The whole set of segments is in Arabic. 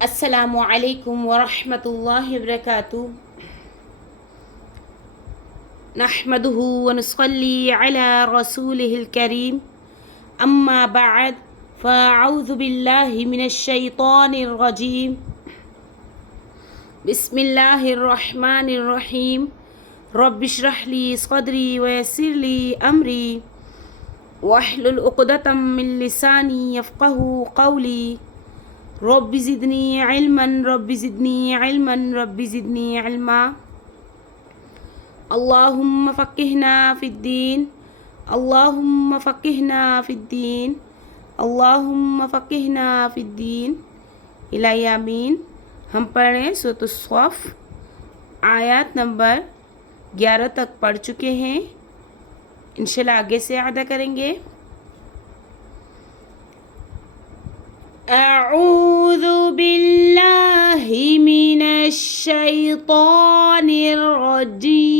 अस्सलामु अलैकुम वरहमतुल्लाहि वबरकातुहू। नहमदुहु व नुसल्ली अला रसूलिहिल करीम। अम्मा बअद फ़अऊज़ु बिल्लाहि मिनश शैतानिर रजीम। बिस्मिल्लाहिर रहमानिर रहीम। रब्बिश्रह ली सदरी व यस्सिर ली अमरी वहलुल उक़दतम मिन लिसानी यफ़क़हू क़ौली। रब्बि ज़िदनी इल्मन रब्बि ज़िदनी इल्मन रब्बि ज़िदनी इल्मा। अल्लाहुम्मा फ़क़्हिना फ़िद्दीन अल्लाहुम्मा फ़क़्हिना फ़िद्दीन अल्लाहुम्मा फ़क़्हिना फ़िद्दीन इलाही आमीन। हम पढ़ रहे हैं सूरत अस्सफ़, आयत नंबर 11 तक पढ़ चुके हैं। इंशाल्लाह आगे से अदा करेंगे। अऊज़ु बिल्लाहि मिनश शैतानिर रजीम।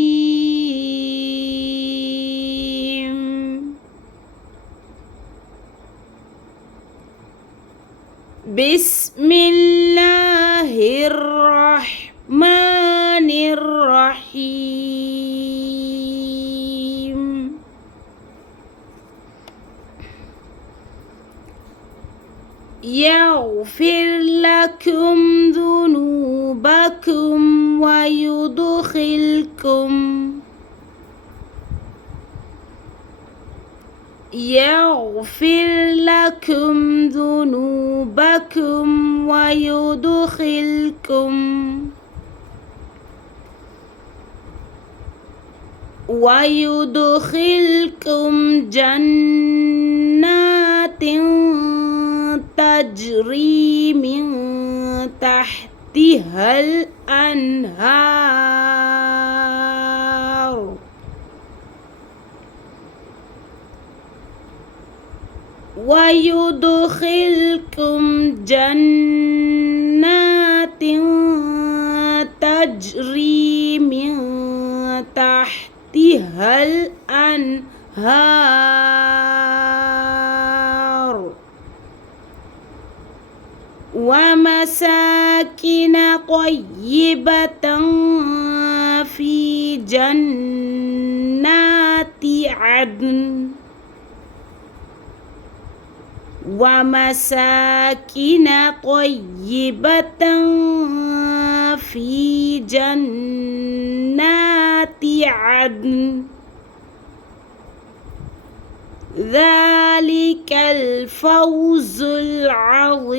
बिस्मिल्लाहिर रहमानिर रहीम। यग़फ़िर लकुम ज़ुनूबकुम वयुदख़िलकुम यग़फ़िर लकुम ज़ुनूबकुम वयुदख़िलकुम जन्नातिन तजरी मिन तहतिहल अन्हार वयुदख़िलकुम जन्नातिन तजरी मिन तहतिहल अन्हार वमसाकिन तय्यिबतन फ़ी जन्नाति अदन वमसाकिन तय्यिबतन फ़ी जन्नाति अदन ज़ालिकल फ़ौज़ुल अज़ीम।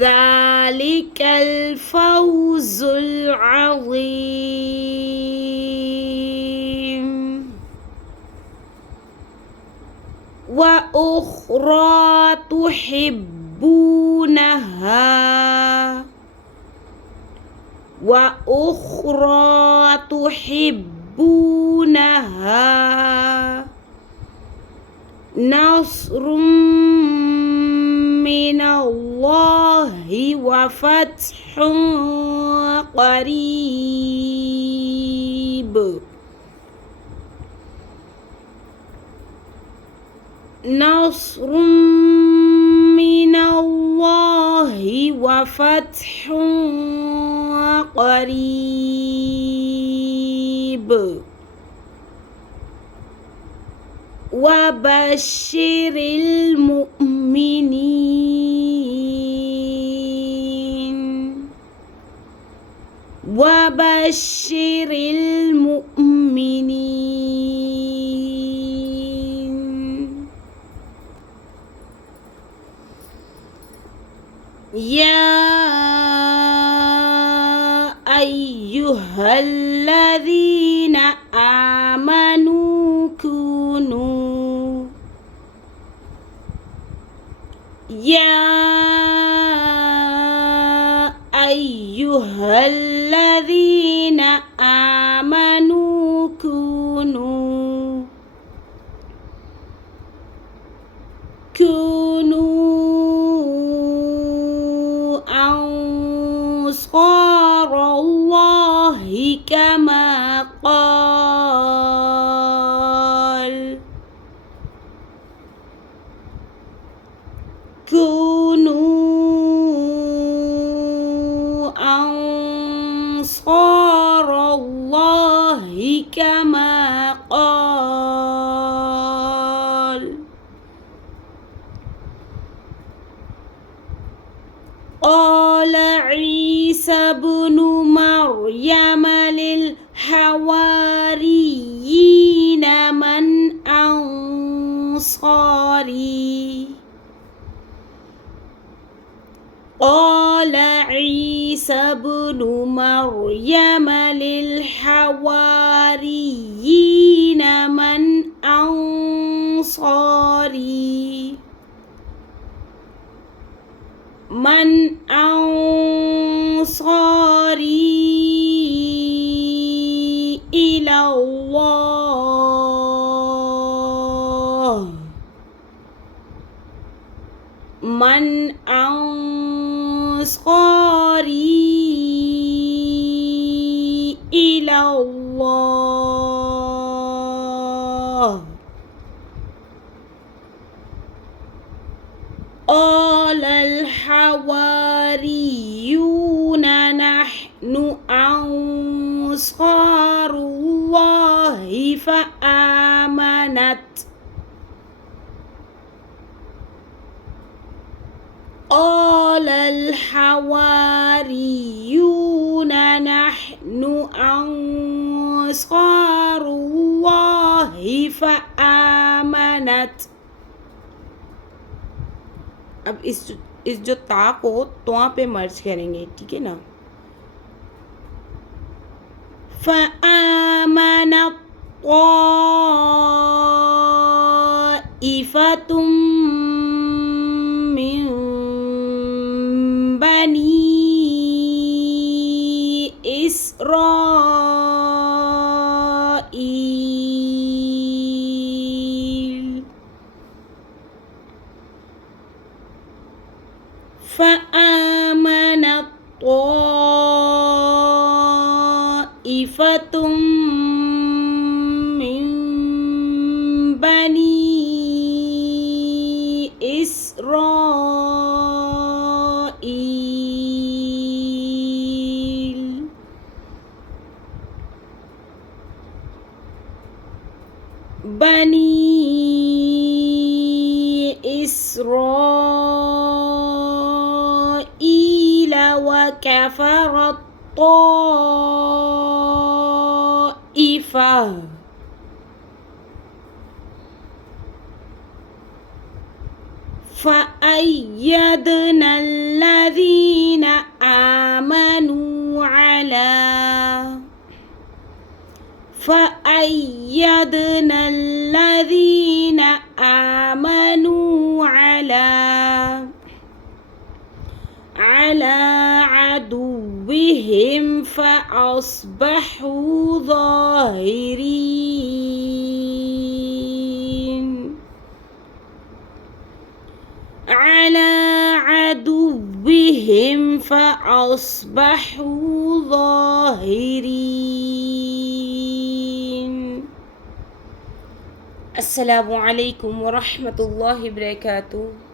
ज़ालिकल फ़ौज़ुल अज़ीम। व उख़रा तुहिब्बूनहा वउख़रा तुहिब्बूनहा नस्रुम मिनल्लाहि व फ़त्हुन क़रीब नस्रुम मिनल्लाहि व फ़त्हुन क़रीब वबश्शिरिल मुअ्मिनीन वबश्शिरिल मुअ्मिनीन। या अय्युहल्लज़ीना आमनू कुनू या अय्युहल्लज़ीना आमनू كونوا أنصار الله كما قال عيسى ابن مريم للحواريين من أنصاري قال عيسى ابن مريم للحواريين من أنصاري إلى الله من أنصاري إلى الله قال الحواريون نحن أنصار الله فآمنت قال الحواريون نحن أنصار الله فآمنت अब इस जो ता को त्वा पे मर्ज करेंगे, ठीक है ना। फ़आमन ताइफ़तुम मिन बनी इस्राईल फ़आमन ताइफ़तुम मिन बनी इस्राईल बनी إسرائيل وكفر الطائفة فأيدنا الذين آمنوا على عدوهم فأصبحوا ظاهرين على عدوهم فأصبحوا ظاهرين السلام عليكم ورحمة الله وبركاته.